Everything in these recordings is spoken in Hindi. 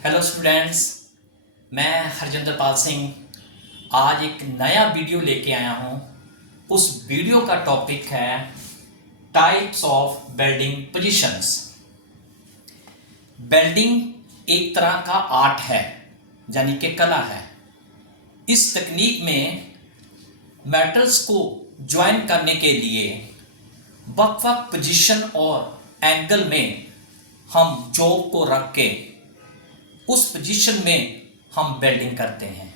हेलो स्टूडेंट्स, मैं हरजिंदर पाल सिंह आज एक नया वीडियो लेके आया हूँ। उस वीडियो का टॉपिक है types of welding positions. Welding एक तरह का आर्ट है, यानी कि कला है। इस तकनीक में मेटल्स को ज्वाइन करने के लिए वक्त पोजीशन और एंगल में हम जॉब को रख के उस पोजीशन में हम वेल्डिंग करते हैं।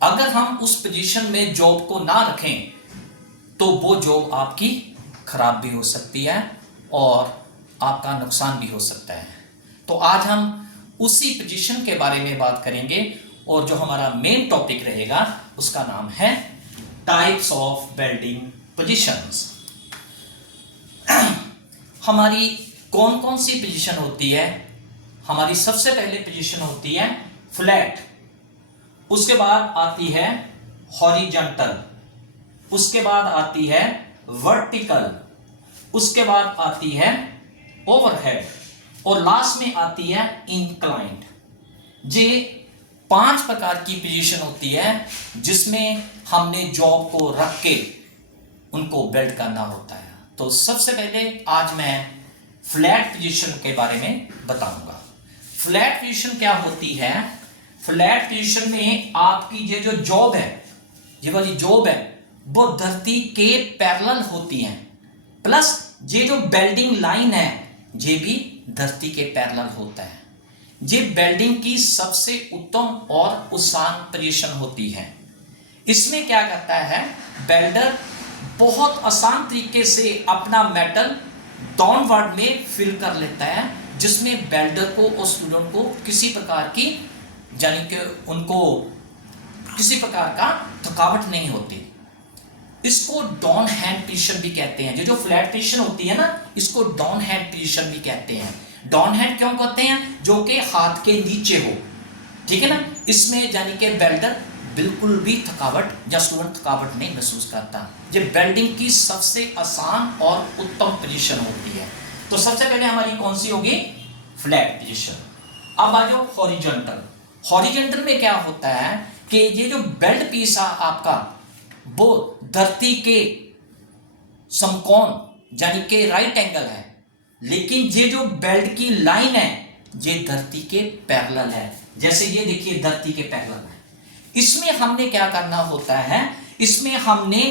अगर हम उस पोजीशन में जॉब को ना रखें तो वो जॉब आपकी खराब भी हो सकती है और आपका नुकसान भी हो सकता है। तो आज हम उसी पोजीशन के बारे में बात करेंगे और जो हमारा मेन टॉपिक रहेगा उसका नाम है टाइप्स ऑफ वेल्डिंग पोजीशंस। हमारी कौन कौन सी पोजीशन होती है? हमारी सबसे पहले पोजीशन होती है फ्लैट, उसके बाद आती है हॉरिजॉन्टल, उसके बाद आती है वर्टिकल, उसके बाद आती है ओवरहेड और लास्ट में आती है इंक्लाइंड। ये 5 प्रकार की पोजीशन होती है जिसमें हमने जॉब को रख के उनको वेल्ड करना होता है। तो सबसे पहले आज मैं फ्लैट पोजीशन के बारे में बताऊंगा। फ्लैट पोजीशन क्या होती है? फ्लैट पोजीशन में आपकी ये जो जॉब है, ये वाली जॉब है, वो धरती के पैरेलल होती है, प्लस ये जो वेल्डिंग लाइन है ये भी धरती के पैरेलल होता है। ये वेल्डिंग की सबसे उत्तम और आसान पोजीशन होती है। इसमें क्या करता है, वेल्डर बहुत आसान तरीके से अपना मेटल डाउनवर्ड में फिल कर लेता है, जिसमें वेल्डर को और स्टूडेंट को किसी प्रकार की, यानी कि उनको किसी प्रकार का थकावट नहीं होती। इसको डाउन हैंड पोजीशन भी कहते हैं। जो फ्लैट पोजीशन होती है ना, इसको डाउन हैंड पोजीशन भी कहते हैं। डाउन हैंड क्यों कहते हैं? जो कि हाथ के नीचे हो, ठीक है ना। इसमें यानी कि वेल्डर बिल्कुल भी थकावट या स्टूडेंट थकावट नहीं महसूस करता। ये वेल्डिंग की सबसे आसान और उत्तम पोजीशन होती है। तो सबसे पहले हमारी कौन सी होगी? Flat position. अब आ जाओ हॉरिजॉन्टल। हॉरिजॉन्टल में क्या होता है कि ये जो बेल्ट पीस है आपका, वो धरती के समकोण यानी कि राइट एंगल है, लेकिन ये जो बेल्ट की लाइन है ये धरती के पैरेलल है। जैसे ये देखिए धरती के पैरेलल है। इसमें हमने क्या करना होता है, इसमें हमने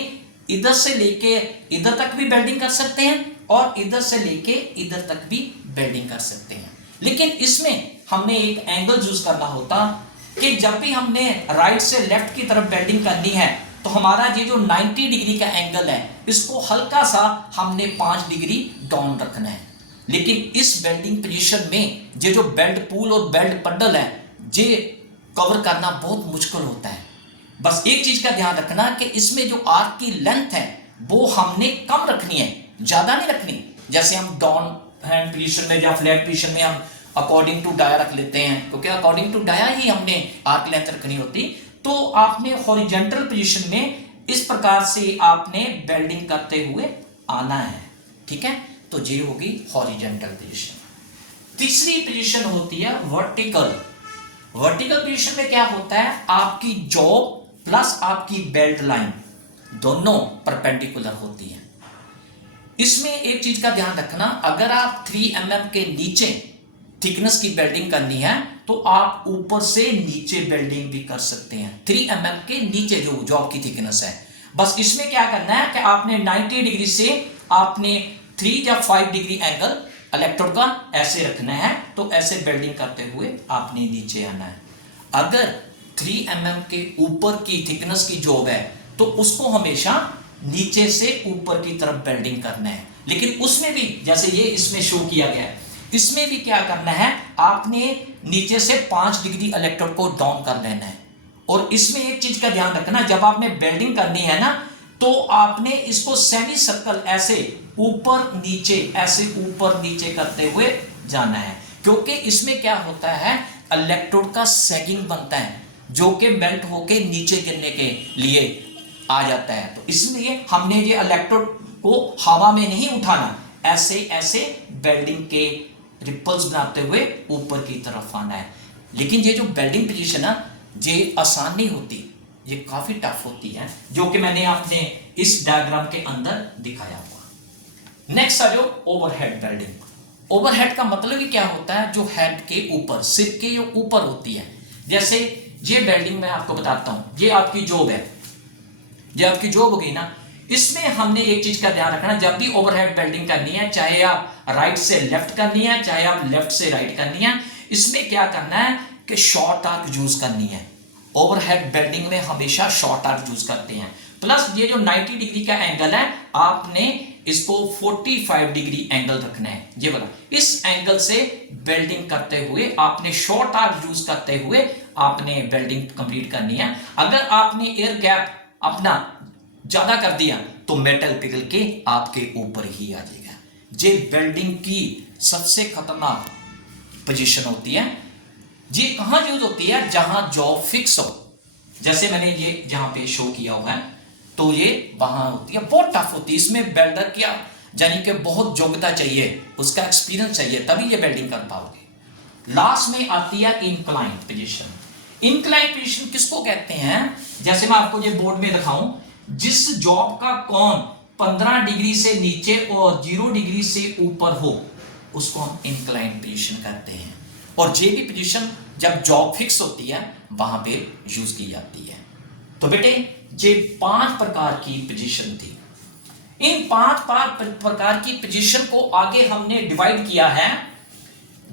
इधर से लेके इधर तक भी वेल्डिंग कर सकते हैं और इधर से लेके इधर तक भी वेल्डिंग कर सकते हैं। लेकिन इसमें हमने एक एंगल यूज करना होता कि जब भी हमने राइट से लेफ्ट की तरफ वेल्डिंग करनी है तो हमारा ये जो 90 डिग्री का एंगल है, इसको हल्का सा हमने 5 डिग्री डाउन रखना है। लेकिन इस वेल्डिंग पोजीशन में ये जो बेल्ट पूल और बेल्ट पंडल है, ये कवर करना बहुत मुश्किल होता है। बस एक चीज का ध्यान रखना कि इसमें जो आर्क की लेंथ है वो हमने कम रखनी है, ज्यादा नहीं रखनी। जैसे हम डाउन हैंड पोजीशन में या फ्लैट पोजीशन में हम अकॉर्डिंग टू डाया रख लेते हैं, क्योंकि अकॉर्डिंग टू डाया ही हमने आर्क लेंथ रखनी होती। तो आपने हॉरिजॉन्टल पोजीशन में इस प्रकार से आपने वेल्डिंग करते हुए आना है, ठीक है। तो ये होगी हॉरिजॉन्टल पोजीशन। तीसरी पोजीशन होती है वर्टिकल। वर्टिकल पोजीशन में क्या होता है, आपकी जॉब प्लस आपकी बेल्ट लाइन दोनों परपेंडिकुलर होती है। इसमें एक चीज का ध्यान रखना, अगर आप 3 mm के नीचे थिकनेस की वेल्डिंग करनी है तो आप ऊपर से नीचे वेल्डिंग भी कर सकते हैं। 3 mm के नीचे जो जॉब की थिकनेस है, बस इसमें क्या करना है कि आपने 90 डिग्री से आपने 3 या 5 डिग्री एंगल इलेक्ट्रोड का ऐसे रखना है, तो ऐसे वेल्डिंग करते हुए आपने नीचे आना है। अगर 3 mm के ऊपर की थिकनेस की जॉब है तो उसको हमेशा नीचे से ऊपर की तरफ वेल्डिंग करना है। लेकिन उसमें भी जैसे ये इसमें शो किया गया है, इसमें भी क्या करना है, आपने नीचे से 5 डिग्री इलेक्ट्रोड को डाउन कर लेना है। और इसमें एक चीज का ध्यान रखना, जब आपने वेल्डिंग करनी है ना, तो आपने इसको सेमी सर्कल ऐसे ऊपर नीचे, ऐसे ऊपर नीचे करते हुए जाना है। क्योंकि इसमें क्या होता है, इलेक्ट्रोड का सैगिंग बनता है जो कि मेल्ट होके नीचे गिरने के लिए आ जाता है। तो इसलिए हमने ये इलेक्ट्रोड को हवा में नहीं उठाना, ऐसे ऐसे वेल्डिंग के रिपल्स बनाते हुए ऊपर की तरफ आना है। लेकिन ये जो बेल्डिंग पोजीशन है ये आसान नहीं होती, ये काफी टफ होती है, जो कि मैंने आपने इस डायग्राम के अंदर दिखाया हुआ। नेक्स्ट आ जाओ ओवरहेड बेल्डिंग। ओवरहेड का मतलब ही क्या होता है, जो हेड के ऊपर, सिर के ऊपर होती है। जैसे ये बेल्डिंग मैं आपको बताता हूं, ये आपकी जॉब है, ये आपकी जॉब हो गई ना। इसमें हमने एक चीज का ध्यान रखना, जब भी ओवरहेड बेल्डिंग करनी है, चाहे आप राइट से लेफ्ट करनी है, चाहे आप लेफ्ट से राइट करनी है, इसमें क्या करना है कि शॉर्ट आर्क यूज करनी है। ओवरहेड बेल्डिंग में हमेशा शॉर्ट आर्क यूज करते हैं। प्लस ये जो 90 डिग्री का एंगल है, आपने इसको 45 डिग्री एंगल रखना है, ये वाला। इस एंगल से बेल्डिंग करते हुए आपने शॉर्ट आर्क यूज करते हुए आपने बेल्डिंग कंप्लीट करनी है। अगर आपने एयर गैप अपना ज्यादा कर दिया तो मेटल पिघल के आपके ऊपर ही आ जाएगा। ये वेल्डिंग की सबसे खतरनाक पोजीशन होती है। ये कहां यूज होती है, जहां जॉब फिक्स हो। जैसे मैंने ये जहां पे शो किया हुआ है, तो ये वहां होती है, बहुत टफ होती है। इसमें बेल्डर क्या यानी कि बहुत योग्यता चाहिए, उसका एक्सपीरियंस चाहिए, तभी ये बेल्डिंग कर पाओगे। लास्ट में आती है इंक्लाइन पोजीशन। इंक्लाइन पोजीशन किसको कहते हैं, जैसे मैं आपको ये बोर्ड में दिखाऊं, जिस जॉब का कोण 15 डिग्री से नीचे और 0 डिग्री से ऊपर हो, उसको हम इंक्लाइन पोजीशन कहते हैं। और ये भी पोजीशन जब जॉब फिक्स होती है वहां पे यूज की जाती है। तो बेटे ये 5 प्रकार की पोजीशन थी। इन 5 प्रकार की पोजीशन को आगे हमने डिवाइड किया है,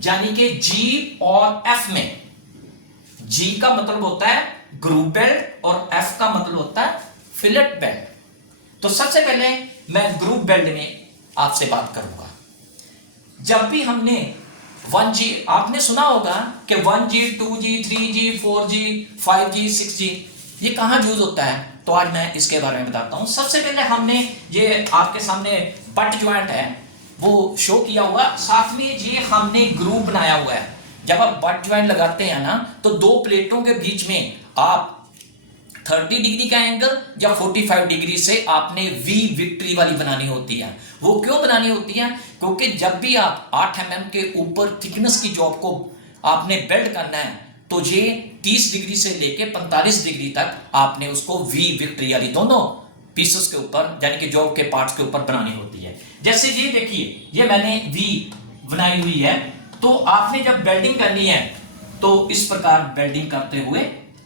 यानी कि जी और एफ में। जी का मतलब होता है ग्रूव बेल्ट और एफ का मतलब होता है फिलेट बेल्ट। तो सबसे पहले मैं ग्रूव बेल्ट में आपसे बात करूंगा। जब भी हमने 1G, आपने सुना होगा कि 1G, 2G, 3G, 4G, 5G, 6G, ये कहां यूज होता है, तो आज मैं इसके बारे में बताता हूं। सबसे पहले हमने ये आपके सामने बट ज्वाइंट है वो शो किया हुआ, साथ में ये हमने ग्रूव बनाया हुआ है। जब आप बट ज्वाइंट लगाते हैं ना, तो 2 प्लेटों के बीच में आप 30 डिग्री का एंगल या 45 डिग्री से आपने वी विक्ट्री वाली बनानी होती है। वो क्यों बनानी होती है, क्योंकि जब भी आप 8 mm के ऊपर थिकनेस की जॉब को आपने बेल्ट करना है, तो ये 30 डिग्री से लेके 45 डिग्री तक आपने उसको वी विक्ट्री वाली दोनों पीसेस के ऊपर, यानी कि जॉब के पार्ट्स के ऊपर बनानी होती है। जैसे ये देखिए, ये मैंने वी बनाई हुई है, तो आपने जब बेल्डिंग करनी है तो इस प्रकार बेल्डिंग करते हुए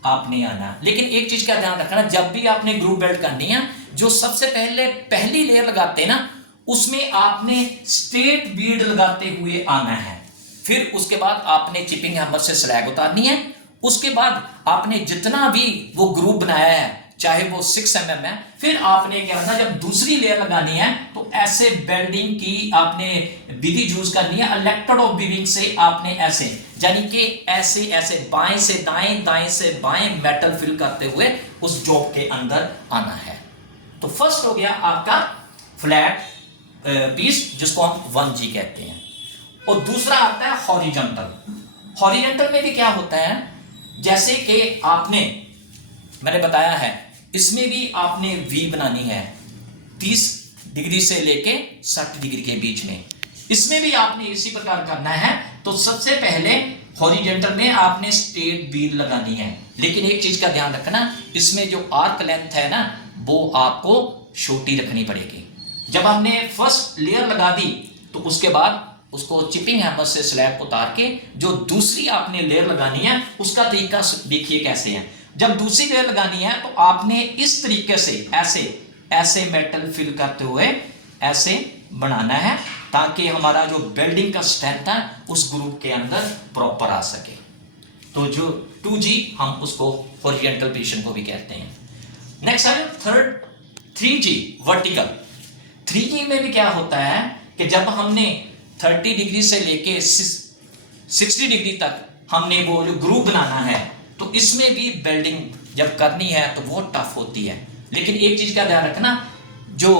आपने आना। लेकिन एक चीज का ध्यान रखना, जब भी आपने ग्रूव बेल्ट करनी है, जो सबसे पहली लेयर लगाते हैं ना, उसमें आपने स्ट्रेट बीड लगाते हुए आना है। फिर उसके बाद आपने चिपिंग हैमर से स्लैग उतारनी है। उसके बाद आपने जितना भी वो ग्रूव बनाया है, चाहे वो 6 mm है, फिर आपने क्या करना, जब दूसरी लेयर लगानी है तो ऐसे बेल्डिंग की आपने विधि यूज करनी है। इलेक्ट्रोड ऑफ वीविंग से आपने ऐसे, यानी कि ऐसे ऐसे बाएं से दाएं, दाएं से बाएं मेटल फिल करते हुए उस जॉब के अंदर आना है। तो फर्स्ट हो गया आपका फ्लैट पीस, जिसको हम 1G कहते हैं। और दूसरा आता है हॉरिजॉन्टल। हॉरिजॉन्टल में भी क्या होता है, जैसे कि आपने, मैंने बताया है, इसमें भी आपने वी बनानी है 30 डिग्री से लेके 60 डिग्री के बीच में। इसमें भी आपने इसी प्रकार करना है। तो सबसे पहले हॉरिजॉन्टल में आपने स्ट्रेट बीड लगानी है। लेकिन एक चीज का ध्यान रखना, इसमें जो आर्क लेंथ है ना, वो आपको छोटी रखनी पड़ेगी। जब हमने फर्स्ट लेयर लगा दी, तो उसके बाद उसको चिपिंग हैमर से स्लैब उतार के जो दूसरी आपने लेयर लगानी है, उसका तरीका देखिए कैसे है। जब दूसरी लेयर लगानी है, तो आपने इस तरीके से ऐसे ऐसे मेटल फिल करते हुए ऐसे बनाना है, ताकि हमारा जो बेल्डिंग का स्ट्रेंथ है उस ग्रुप के अंदर प्रॉपर आ सके। तो जो 2G हम उसको हॉरिजॉन्टल पोजीशन को भी कहते हैं। नेक्स्ट आ जाओ 3G वर्टिकल। 3G में भी क्या होता है कि जब हमने 30 डिग्री से लेके 60 डिग्री तक हमने वो जो ग्रुप बनाना है, तो इसमें भी बेल्डिंग जब करनी है तो बहुत टफ होती है। लेकिन एक चीज का ध्यान रखना, जो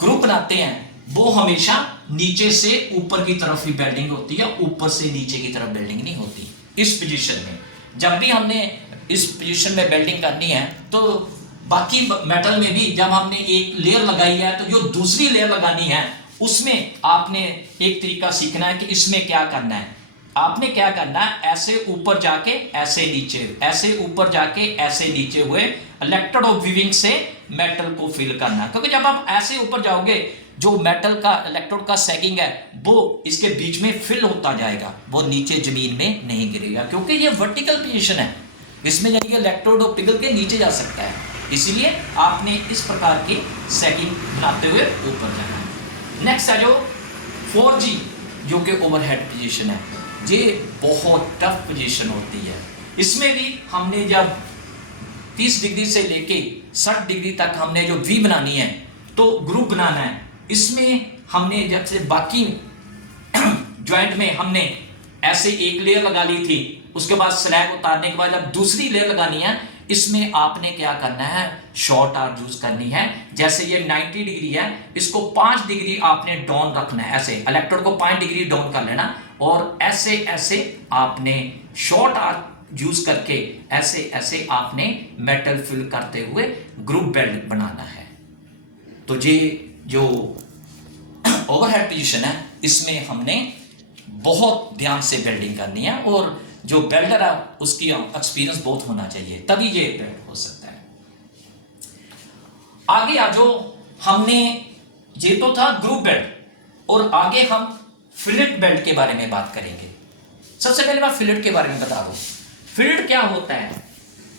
ग्रुप बनाते हैं वो हमेशा नीचे से ऊपर की तरफ ही बेल्डिंग होती है, ऊपर से नीचे की तरफ बेल्डिंग नहीं होती। इस पोजीशन में जब भी हमने इस पोजीशन में बेल्डिंग करनी है, तो बाकी मेटल में भी जब हमने एक लेयर लगाई है, तो जो दूसरी लेयर लगानी है उसमें आपने एक तरीका सीखना है कि इसमें क्या करना है। आपने क्या करना है, ऐसे ऊपर जाके ऐसे नीचे, ऐसे ऊपर जाके ऐसे नीचे हुए इलेक्ट्रोड ऑफ वीविंग से मेटल को फिल करना है। क्योंकि जब आप ऐसे ऊपर जाओगे, जो मेटल का इलेक्ट्रोड का सैगिंग है वो इसके बीच में फिल होता जाएगा, वो नीचे जमीन में नहीं गिरेगा, क्योंकि ये वर्टिकल पोजीशन है, इसमें यानी कि इलेक्ट्रोड पिघल के नीचे जा सकता है। इसलिए आपने इस प्रकार की सैगिंग बनाते हुए ऊपर जाना है। नेक्स्ट है जो 4G, जो कि ओवरहेड पोजीशन है। ये बहुत टफ पोजीशन होती है। इसमें भी हमने जब 30 डिग्री से लेके 60 डिग्री तक हमने जो वी बनानी है तो ग्रुप बनाना है। इसमें हमने जब से बाकी ज्वाइंट में हमने ऐसे एक लेयर लगा ली थी, उसके बाद स्लैब उतारने के बाद जब दूसरी लेयर लगानी है, इसमें आपने क्या करना है, शॉर्ट आर्क यूज करनी है। जैसे ये 90 डिग्री है, इसको 5 डिग्री आपने डाउन रखना है, ऐसे इलेक्ट्रोड को 5 डिग्री डाउन कर लेना और ऐसे ऐसे आपने शॉर्ट आर्क यूज करके ऐसे ऐसे आपने मेटल फिल करते हुए ग्रुप बेल्ट बनाना है। तो ये जो ओवरहेड पोजीशन है, इसमें हमने बहुत ध्यान से बेल्डिंग करनी है और जो बेल्डर है उसकी एक्सपीरियंस बहुत होना चाहिए, तभी ये बेल्ट हो सकता है। आगे आ जो हमने, ये तो था ग्रुप बेल्ट और आगे हम फिलेट बेल्ट के बारे में बात करेंगे। सबसे पहले मैं फिलेट के बारे में बता दूं। फिलेट क्या होता है,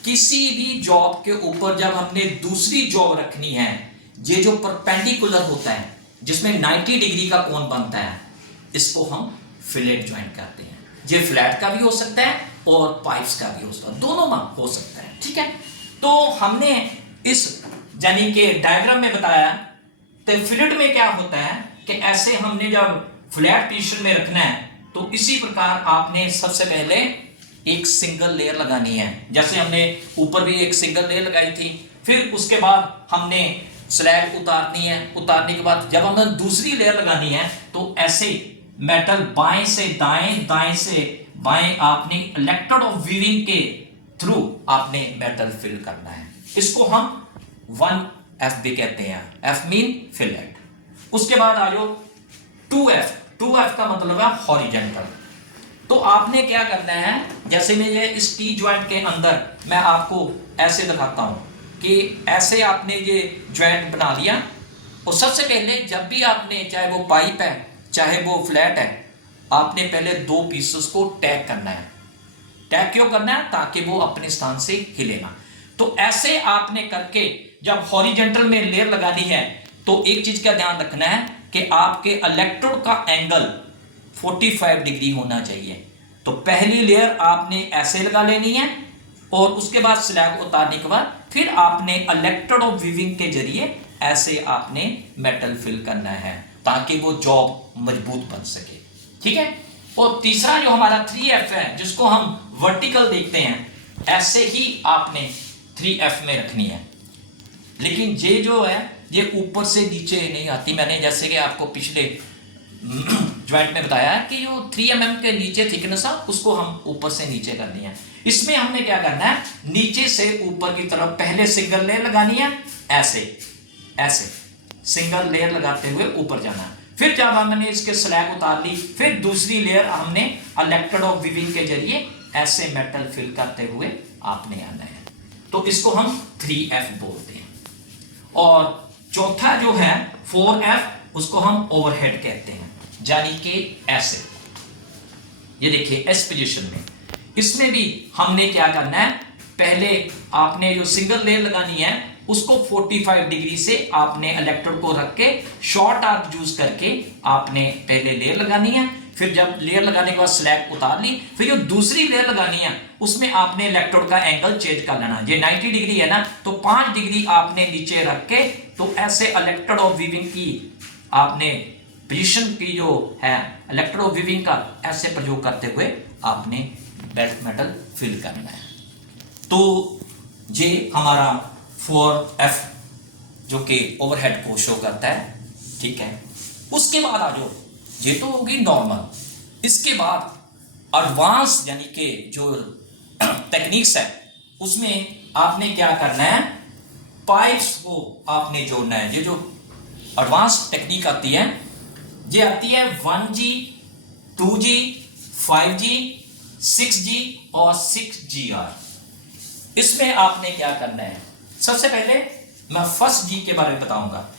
किसी भी जॉब के ऊपर जब हमने दूसरी जॉब रखनी है, ये जो परपेंडिकुलर होता है जिसमें 90 डिग्री का कोण बनता है, इसको हम फिलेट ज्वाइंट करते हैं। ये फ्लैट का भी हो सकता है और पाइप्स का भी हो सकता है, दोनों में हो सकता है, ठीक है। तो हमने इस यानी कि डायग्राम में बताया, तो फिलेट में क्या होता है कि ऐसे हमने जब फ्लैट पोजीशन में रखना है तो इसी प्रकार आपने सबसे पहले एक सिंगल लेयर लगानी है। जैसे हमने ऊपर भी एक सिंगल लेयर लगाई थी, फिर उसके बाद हमने स्लैब उतारनी है, उतारने के बाद जब हमने दूसरी लेयर लगानी है तो ऐसे मेटल बाएं से दाएं, दाएं से बाएं आपने इलेक्ट्रोड ऑफ वीविंग के थ्रू आपने मेटल फिल करना है। इसको हम 1F भी कहते हैं, F मीन फिलेट। उसके बाद आ जाओ 2F। 2F का मतलब है हॉरिजॉन्टल। तो आपने क्या करना है, जैसे मैं ये इस टी ज्वाइंट के अंदर मैं आपको ऐसे दिखाता हूं कि ऐसे आपने ये ज्वाइंट बना लिया और सबसे पहले जब भी आपने, चाहे वो पाइप है चाहे वो फ्लैट है, आपने पहले 2 पीसेस को टैग करना है। टैग क्यों करना है, ताकि वो अपने स्थान से हिले ना। तो ऐसे आपने करके जब हॉरिजॉन्टल में लेयर लगानी है तो एक चीज का ध्यान रखना है कि आपके इलेक्ट्रोड का एंगल 45 डिग्री होना चाहिए। तो पहली लेयर आपने ऐसे लगा लेनी है और उसके बाद स्लैब उतारने के बाद फिर आपने इलेक्ट्रोड ऑफ वीविंग के जरिए ऐसे आपने मेटल फिल करना है ताकि वो जॉब मजबूत बन सके, ठीक है। और तीसरा जो हमारा 3F है, जिसको हम वर्टिकल देखते हैं, ऐसे ही आपने 3F में रखनी है। लेकिन ये जो है ये ऊपर से नीचे नहीं आती। मैंने जैसे कि आपको पिछले ज्वाइंट में बताया है कि जो 3 mm के नीचे थिकनेस है उसको हम ऊपर से नीचे करनी है। इसमें हमने क्या करना है, नीचे से ऊपर की तरफ पहले सिंगल लेयर लगानी है, ऐसे ऐसे सिंगल लेयर लगाते हुए ऊपर जाना है। फिर जब हमने इसके स्लैब उतार ली, फिर दूसरी लेयर हमने इलेक्ट्रोड ऑफ वीविंग के जरिए ऐसे मेटल फिल करते हुए आपने आना है। तो इसको हम 3F बोलते हैं। और चौथा जो है 4F, उसको हम ओवरहेड कहते हैं, यानी कि ऐसे। ये देखिए इस पोजीशन में, इसमें भी हमने क्या करना है, पहले आपने जो सिंगल लेयर लगानी है उसको 45 डिग्री से आपने इलेक्ट्रोड को रख के शॉर्ट आर्क यूज करके आपने पहले लेयर लगानी है। फिर जब लेयर लगाने के बाद स्लैब उतार ली, फिर जो दूसरी लेयर लगानी है उसमें आपने इलेक्ट्रोड का एंगल चेंज कर लेना। ये 90 डिग्री है ना, तो 5 डिग्री आपने नीचे रख के तो ऐसे इलेक्ट्रोड ऑफ वीविंग की आपने पोजीशन की जो है इलेक्ट्रोड ऑफ वीविंग का ऐसे प्रयोग करते हुए आपने बेल्ट मेटल फिल करना है। तो ये हमारा 4F जो कि ओवरहेड को शो करता है, ठीक है। उसके बाद आ जाओ, ये तो होगी नॉर्मल। इसके बाद एडवांस यानी कि जो टेक्निक्स है उसमें आपने क्या करना है, पाइप्स को आपने जोड़ना है। ये जो एडवांस टेक्निक आती है ये आती है 1G, 2G, 5G, 6G और 6GR। इसमें आपने क्या करना है, सबसे पहले मैं फर्स्ट जी के बारे में बताऊंगा।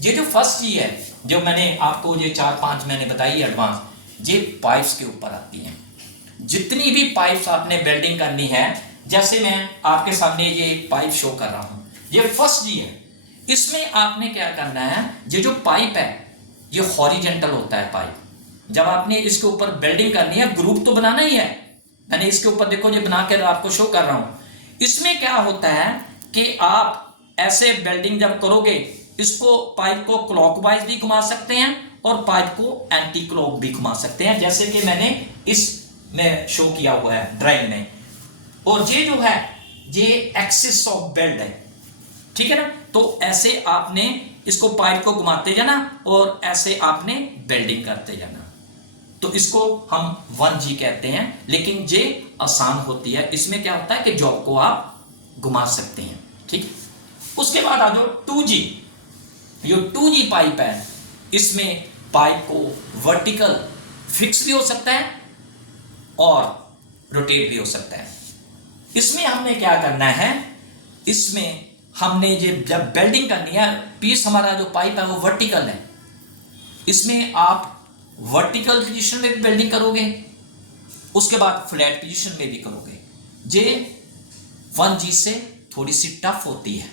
ये जो फर्स्ट जी है, जो मैंने आपको ये 4-5 मैंने बताई एडवांस, ये पाइप्स के ऊपर आती हैं। जितनी भी पाइप्स आपने वेल्डिंग करनी है, जैसे मैं आपके सामने ये पाइप शो कर रहा हूं, ये फर्स्ट जी है। इसमें आपने क्या करना है, ये जो पाइप है ये हॉरिजेंटल होता है पाइप। जब आपने इसके ऊपर वेल्डिंग करनी है, ग्रुप तो बनाना ही है, मैंने इसके ऊपर देखो ये बनाकर आपको शो कर रहा हूं। इसमें क्या होता है कि आप ऐसे वेल्डिंग जब करोगे, इसको पाइप को क्लॉकवाइज भी घुमा सकते हैं और पाइप को एंटी क्लॉक भी घुमा सकते हैं, जैसे कि मैंने इसमें शो किया हुआ है ड्राइंग में। और ये जो है ये एक्सिस ऑफ बेल्ट है, ठीक है ना। तो ऐसे आपने इसको पाइप को घुमाते जाना और ऐसे आपने वेल्डिंग करते जाना। तो इसको हम 1G कहते हैं, लेकिन ये आसान होती है। इसमें क्या होता है कि जॉब को आप घुमा सकते हैं, ठीक। उसके बाद आ जाओ 2G। ये 2G पाइप है, इसमें पाइप को वर्टिकल फिक्स भी हो सकता है और रोटेट भी हो सकता है। इसमें हमने क्या करना है, इसमें हमने ये जब वेल्डिंग करनी है, पीस हमारा जो पाइप है वो वर्टिकल है, इसमें आप वर्टिकल पोजीशन में भी वेल्डिंग करोगे, उसके बाद फ्लैट पोजीशन में भी करोगे। ये 1G से थोड़ी सी टफ होती है,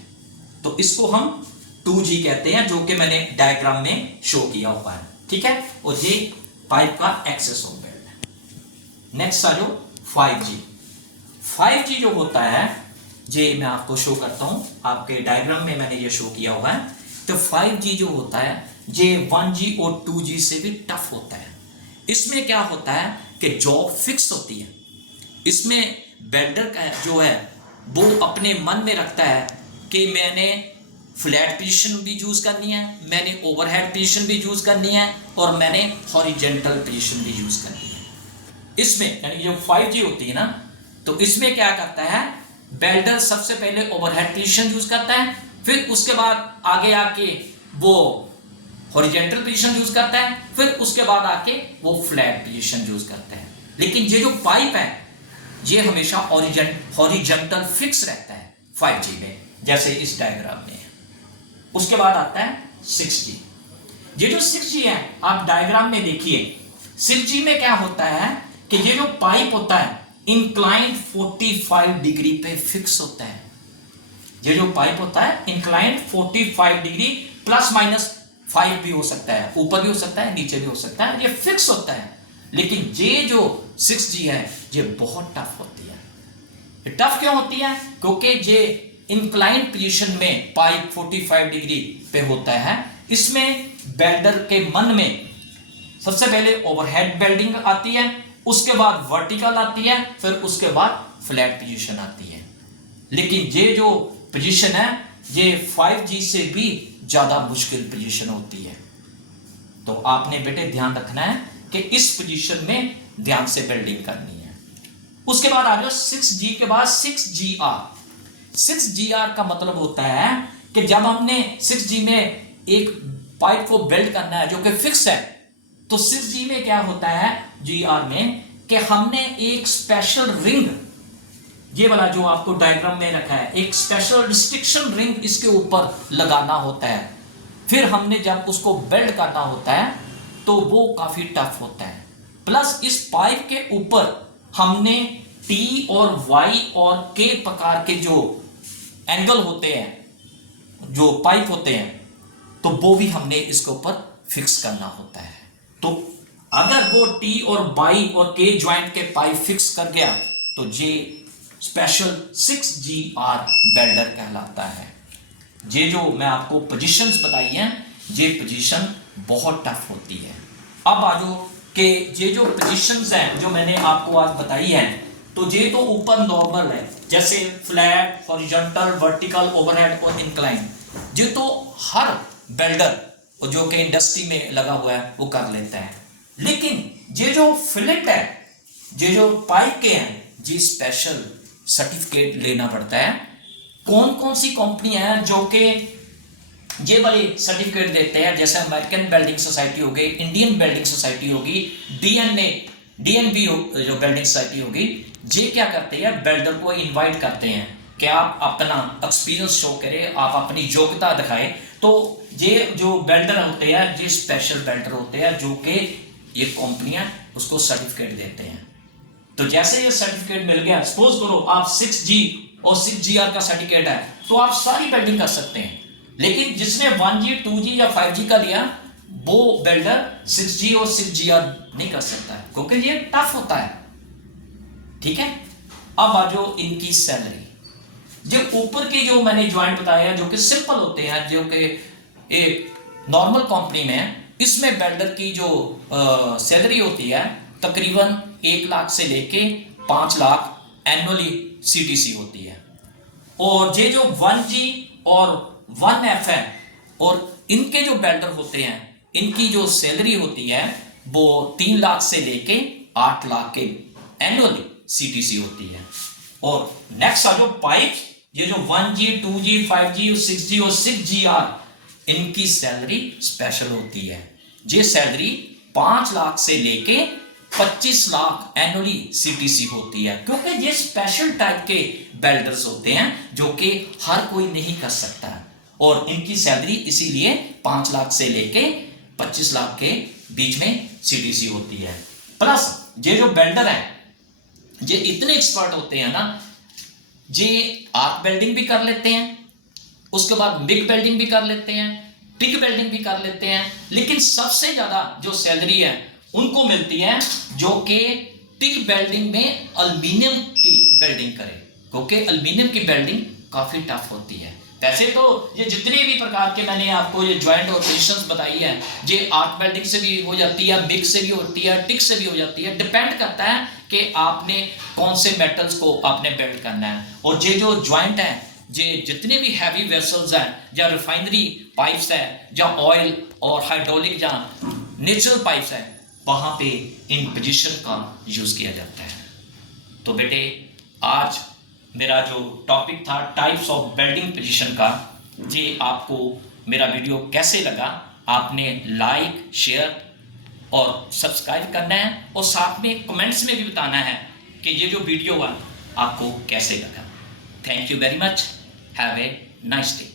तो इसको हम 2G कहते हैं, जो कि मैंने डायग्राम में शो किया हुआ है, ठीक है। और ये पाइप का एक्सेस ऑफ बेल्ट है। नेक्स्ट आ जाओ 5G। 5G जो होता है, ये मैं आपको शो करता हूं, आपके डायग्राम में मैंने ये शो किया हुआ है। तो 5G जो होता है ये 1G और 2G से भी टफ होता है। इसमें क्या होता है कि जॉब फिक्स होती है। इसमें वेल्डर का जो है वो अपने मन में रखता है कि मैंने फ्लैट पोजीशन भी यूज करनी है, मैंने ओवरहेड पोजीशन भी यूज करनी है और मैंने हॉरिजेंटल पोजीशन भी यूज करनी है। इसमें यानी जो 5G होती है ना, तो इसमें क्या करता है, वेल्डर सबसे पहले ओवरहेड पोजीशन यूज करता है, फिर उसके बाद आगे आके वो हॉरिजेंटल पोजीशन यूज करता है, फिर उसके बाद आके वो फ्लैट पोजीशन यूज करता है। लेकिन ये जो पाइप है ये हमेशा हॉरिजेंटल फिक्स रहता है 5G में, जैसे इस डायग्राम में। उसके बाद आता है 6G। ये जो 6G है, आप डायग्राम में देखिए, 6G में क्या होता है कि ये जो पाइप होता है इंक्लाइंड 45 डिग्री पे फिक्स होता है। ये जो पाइप होता है इंक्लाइंड 45 डिग्री ±5 भी हो सकता है, ऊपर भी हो सकता है, नीचे भी हो सकता है, ये फिक्स होता है। लेकिन ये जो 6G है ये बहुत टफ होती है। ये टफ क्यों होती है, क्योंकि ये इंक्लाइंड पोजीशन में पाइप 45 डिग्री पे होता है। इसमें वेल्डर के मन में सबसे पहले ओवरहेड वेल्डिंग आती है, उसके बाद वर्टिकल आती है, फिर उसके बाद फ्लैट पोजीशन आती है। लेकिन ये जो पोजीशन है ये 5G से भी ज्यादा मुश्किल पोजीशन होती है। तो आपने बेटे ध्यान रखना है कि इस पोजीशन में ध्यान से वेल्डिंग करनी है। उसके बाद आ जाओ 6G के बाद 6GR। 6GR का मतलब होता है कि जब हमने 6G में एक पाइप को वेल्ड करना है जो कि फिक्स है, तो 6G में क्या होता है GR में कि हमने एक स्पेशल रिंग, ये वाला जो आपको डायग्राम में रखा है, एक स्पेशल रिस्ट्रिक्शन रिंग इसके ऊपर लगाना होता है। फिर हमने जब उसको वेल्ड करना होता है तो वो काफी टफ होता है। प्लस इस पाइप के ऊपर हमने T और Y और K प्रकार के जो एंगल होते हैं, जो पाइप होते हैं, तो वो भी हमने इसके ऊपर फिक्स करना होता है। तो अगर वो T और Y और K ज्वाइंट के पाइप फिक्स कर गया तो ये स्पेशल 6GR वेल्डर कहलाता है। ये जो मैं आपको पोजीशंस बताई हैं, ये पोजीशन बहुत टफ होती है। अब आ जाओ कि ये जो पोजीशंस हैं जो मैंने आपको आज बताई हैं, तो ये तो ऊपर नॉर्मल है, जैसे फ्लैट, हॉरिजॉन्टल, वर्टिकल, ओवरहेड और इंक्लाइन। ये तो हर वेल्डर जो कि इंडस्ट्री में लगा हुआ है वो कर लेता है। लेकिन ये जो फिलेट है, ये जो पाइप के हैं, ये स्पेशल सर्टिफिकेट लेना पड़ता है। कौन कौन सी कंपनी है जो कि ये वाले सर्टिफिकेट देते हैं, जैसे अमेरिकन वेल्डिंग सोसाइटी हो गई, इंडियन वेल्डिंग सोसाइटी होगी, डीएनबी जो वेल्डिंग सोसाइटी होगी, ये क्या करते हैं, वेल्डर को इनवाइट करते हैं कि आप अपना एक्सपीरियंस शो करें, आप अपनी योग्यता दिखाएं। तो ये जो वेल्डर होते हैं, ये स्पेशल वेल्डर होते हैं, जो कि ये कंपनियां उसको सर्टिफिकेट देते हैं। तो जैसे ये सर्टिफिकेट मिल गया, सपोज करो आप 6G और 6GR का सर्टिफिकेट है, तो आप सारी वेल्डिंग कर सकते हैं। लेकिन जिसने 1G 2G या 5G का लिया, वो वेल्डर 6G और 6GR नहीं कर सकता है, क्योंकि ये टफ होता है। ठीक है, अब आ जाओ इनकी सैलरी। जो ऊपर के जो मैंने ज्वाइंट बताया, जो कि सिंपल होते हैं, जो कि एक नॉर्मल कंपनी में, इसमें वेल्डर की जो सैलरी होती है तकरीबन 1 लाख से लेके 5 लाख एनुअली CTC होती है। और ये जो 1G और 1F है, और इनके जो वेल्डर होते हैं, इनकी जो सैलरी होती है वो 3 लाख से लेके 8 लाख के एनुअली CTC होती है। और नेक्स्ट आ जो पाइप, ये जो 1G 2G 5G 6G और 6GR, इनकी सैलरी स्पेशल होती है। ये सैलरी 5 लाख से लेके 25 लाख एनुअली CTC होती है, क्योंकि ये स्पेशल टाइप के वेल्डर्स होते हैं जो कि हर कोई नहीं कर सकता है। और इनकी सैलरी इसीलिए 5 लाख से लेके 25 लाख के बीच में CTC होती है। प्लस ये जो वेल्डर है, ये इतने एक्सपर्ट होते हैं ना, ये आर्क वेल्डिंग भी कर लेते हैं, उसके बाद मिग वेल्डिंग भी कर लेते हैं, टिक वेल्डिंग भी कर लेते हैं। लेकिन सबसे ज्यादा जो सैलरी है उनको मिलती है जो कि टिक वेल्डिंग में एल्युमिनियम की वेल्डिंग करे, क्योंकि एल्युमिनियम की वेल्डिंग काफी टफ होती है। वैसे तो ये जितने भी प्रकार के मैंने आपको ये ज्वाइंट और पोजीशंस बताई है, ये आर्क वेल्डिंग से भी हो जाती है, मिग से भी होती है, टिक से भी हो जाती है। डिपेंड करता है कि आपने कौन से मेटल्स को आपने वेल्ड करना है। और ये जो ज्वाइंट है, ये जितने भी हैवी वेसल्स हैं, या रिफाइनरी पाइप्स है, या ऑयल और हाइड्रोलिक या नेचुरल पाइप्स है, वहां पे इन पोजीशन का यूज किया जाता है। तो बेटे, आज मेरा जो टॉपिक था टाइप्स ऑफ वेल्डिंग पोजीशन का, ये आपको मेरा वीडियो कैसे लगा, आपने लाइक, शेयर और सब्सक्राइब करना है, और साथ में कमेंट्स में भी बताना है कि ये जो वीडियो है आपको कैसे लगा। Thank you very much, have a nice day.